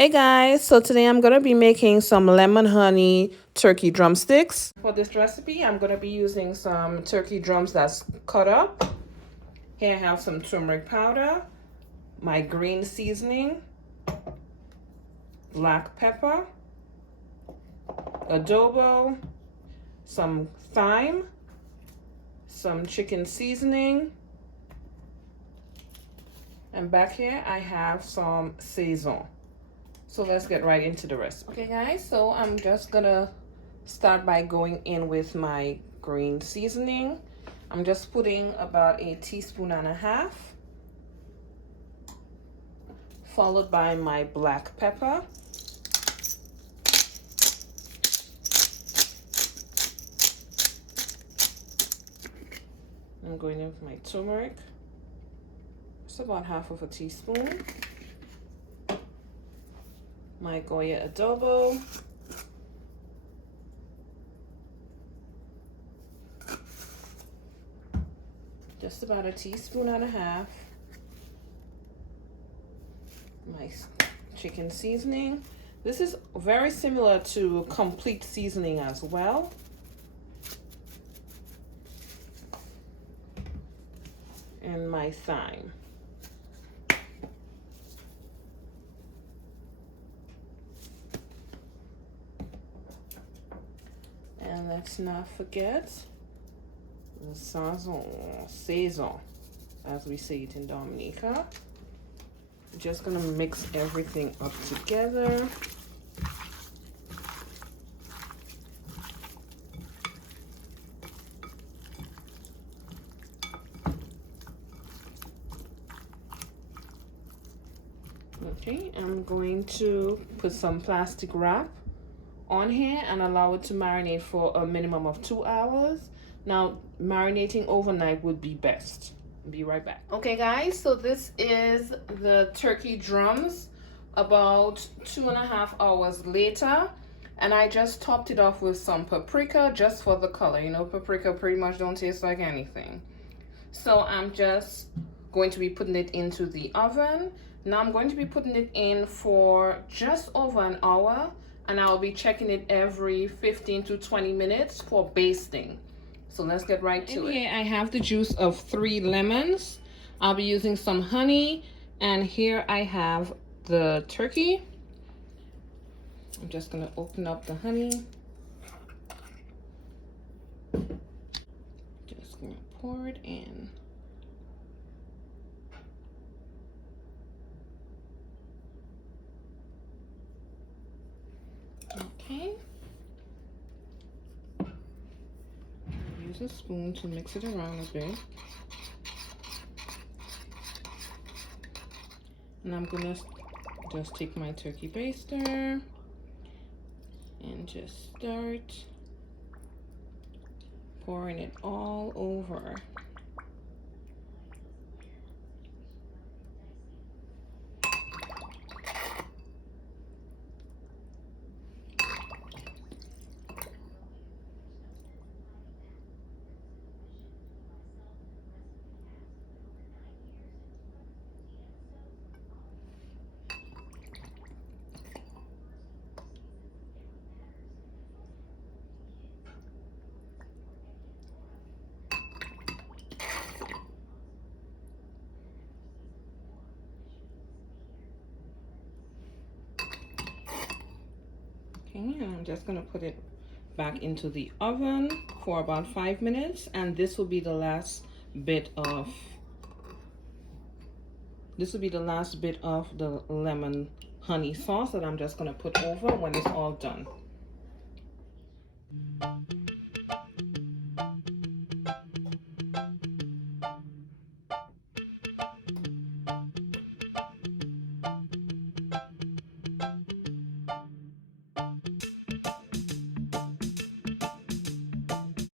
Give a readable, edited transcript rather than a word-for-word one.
Hey guys, so today I'm going to be making some lemon honey turkey drumsticks. For this recipe, I'm going to be using some turkey drums that's cut up. Here I have some turmeric powder, my green seasoning, black pepper, adobo, some thyme, some chicken seasoning, and back here I have some sazon. So let's get right into the recipe. Okay guys, so I'm just gonna start by going in with my green seasoning. I'm just putting about 1.5 teaspoons, followed by my black pepper. I'm going in with my turmeric. It's about 1/2 teaspoon. My Goya adobo, just about 1.5 teaspoons. My chicken seasoning. This is very similar to complete seasoning as well. And my thyme. And let's not forget the sazon, as we say it in Dominica. Just gonna mix everything up together. Okay, I'm going to put some plastic wrap on here and allow it to marinate for a minimum of 2 hours. Now, marinating overnight would be best. Be right back. Okay guys, so this is the turkey drums about 2.5 hours later, and I just topped it off with some paprika just for the color. You know, paprika pretty much don't taste like anything. So I'm just going to be putting it into the oven. Now I'm going to be putting it in for just over an hour, and I'll be checking it every 15 to 20 minutes for basting. So let's get right to it. Here I have the juice of 3 lemons. I'll be using some honey, and here I have the turkey. I'm just gonna open up the honey. Just gonna pour it in. Okay. Use a spoon to mix it around a bit. And I'm gonna just take my turkey baster and just start pouring it all over. Okay, and I'm just gonna put it back into the oven for about 5 minutes, and this will be the last bit of the lemon honey sauce that I'm just gonna put over when it's all done.